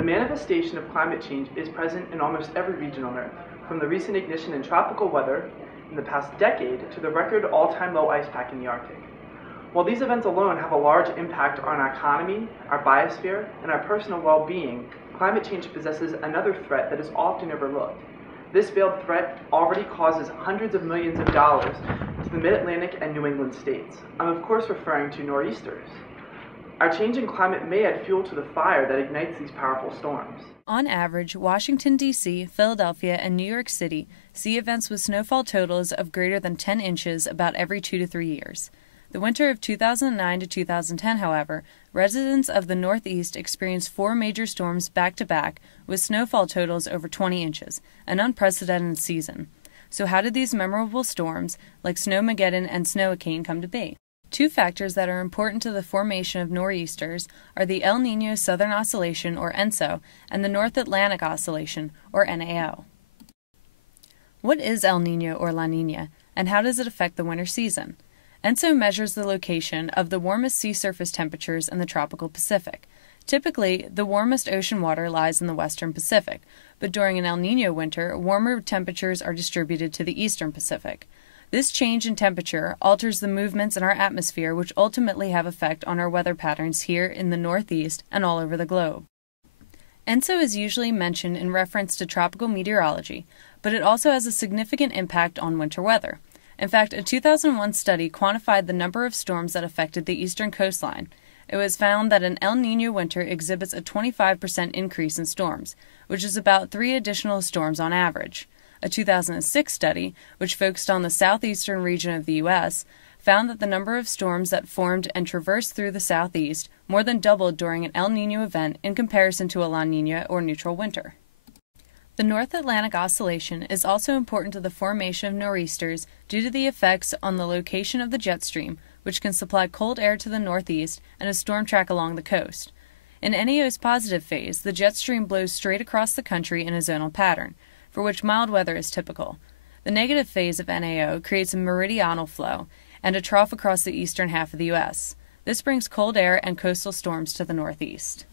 The manifestation of climate change is present in almost every region on Earth, from the recent ignition in tropical weather in the past decade to the record all-time low ice pack in the Arctic. While these events alone have a large impact on our economy, our biosphere, and our personal well-being, climate change possesses another threat that is often overlooked. This veiled threat already causes hundreds of millions of dollars to the Mid-Atlantic and New England states. I'm of course referring to nor'easters. Our changing climate may add fuel to the fire that ignites these powerful storms. On average, Washington, D.C., Philadelphia, and New York City see events with snowfall totals of greater than 10 inches about every 2 to 3 years. The winter of 2009 to 2010, however, residents of the Northeast experienced 4 major storms back-to-back with snowfall totals over 20 inches, an unprecedented season. So how did these memorable storms, like Snowmageddon and Snowicane, come to be? 2 factors that are important to the formation of nor'easters are the El Niño Southern Oscillation, or ENSO, and the North Atlantic Oscillation, or NAO. What is El Niño or La Niña, and how does it affect the winter season? ENSO measures the location of the warmest sea surface temperatures in the tropical Pacific. Typically, the warmest ocean water lies in the western Pacific, but during an El Niño winter, warmer temperatures are distributed to the eastern Pacific. This change in temperature alters the movements in our atmosphere, which ultimately have effect on our weather patterns here in the Northeast and all over the globe. ENSO is usually mentioned in reference to tropical meteorology, but it also has a significant impact on winter weather. In fact, a 2001 study quantified the number of storms that affected the eastern coastline. It was found that an El Niño winter exhibits a 25% increase in storms, which is about 3 additional storms on average. A 2006 study, which focused on the southeastern region of the U.S., found that the number of storms that formed and traversed through the southeast more than doubled during an El Niño event in comparison to a La Niña or neutral winter. The North Atlantic Oscillation is also important to the formation of nor'easters due to the effects on the location of the jet stream, which can supply cold air to the northeast and a storm track along the coast. In NAO's positive phase, the jet stream blows straight across the country in a zonal pattern, for which mild weather is typical. The negative phase of NAO creates a meridional flow and a trough across the eastern half of the U.S. This brings cold air and coastal storms to the northeast.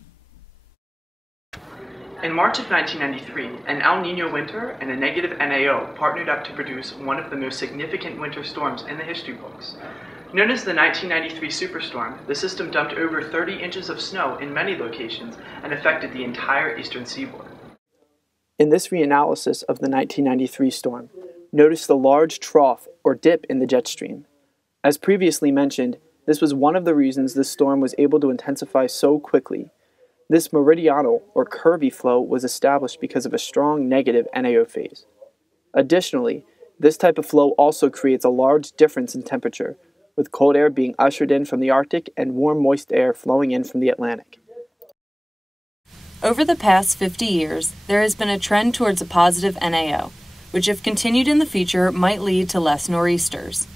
In March of 1993, an El Niño winter and a negative NAO partnered up to produce one of the most significant winter storms in the history books. Known as the 1993 superstorm, the system dumped over 30 inches of snow in many locations and affected the entire eastern seaboard. In this reanalysis of the 1993 storm, notice the large trough or dip in the jet stream. As previously mentioned, this was one of the reasons this storm was able to intensify so quickly. This meridional or curvy flow was established because of a strong negative NAO phase. Additionally, this type of flow also creates a large difference in temperature, with cold air being ushered in from the Arctic and warm moist air flowing in from the Atlantic. Over the past 50 years, there has been a trend towards a positive NAO, which if continued in the future might lead to less nor'easters.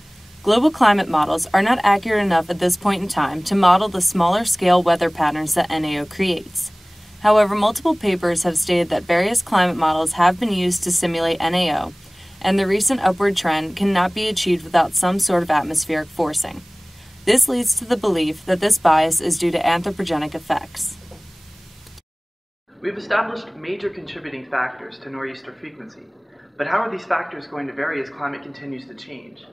Global climate models are not accurate enough at this point in time to model the smaller scale weather patterns that NAO creates. However, multiple papers have stated that various climate models have been used to simulate NAO, and the recent upward trend cannot be achieved without some sort of atmospheric forcing. This leads to the belief that this bias is due to anthropogenic effects. We've established major contributing factors to nor'easter frequency, but how are these factors going to vary as climate continues to change?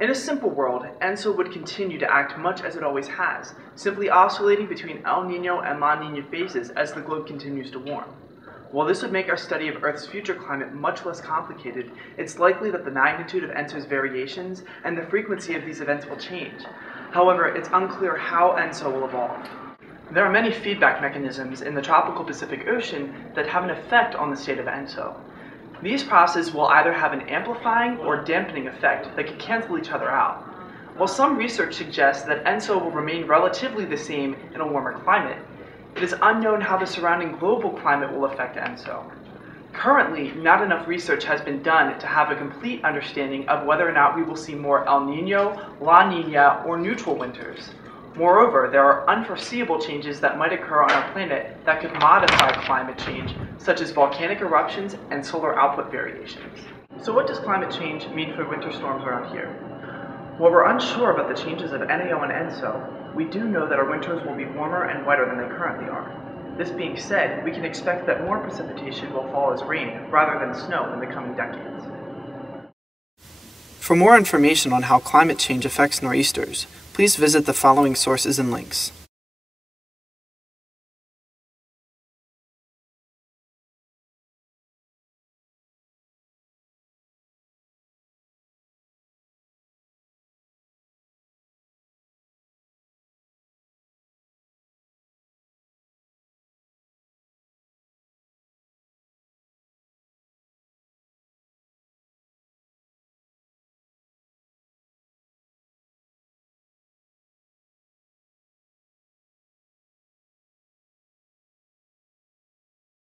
In a simple world, ENSO would continue to act much as it always has, simply oscillating between El Niño and La Niña phases as the globe continues to warm. While this would make our study of Earth's future climate much less complicated, it's likely that the magnitude of ENSO's variations and the frequency of these events will change. However, it's unclear how ENSO will evolve. There are many feedback mechanisms in the tropical Pacific Ocean that have an effect on the state of ENSO. These processes will either have an amplifying or dampening effect that can cancel each other out. While some research suggests that ENSO will remain relatively the same in a warmer climate, it is unknown how the surrounding global climate will affect ENSO. Currently, not enough research has been done to have a complete understanding of whether or not we will see more El Niño, La Niña, or neutral winters. Moreover, there are unforeseeable changes that might occur on our planet that could modify climate change, such as volcanic eruptions and solar output variations. So what does climate change mean for winter storms around here? While we're unsure about the changes of NAO and ENSO, we do know that our winters will be warmer and wetter than they currently are. This being said, we can expect that more precipitation will fall as rain rather than snow in the coming decades. For more information on how climate change affects nor'easters, please visit the following sources and links.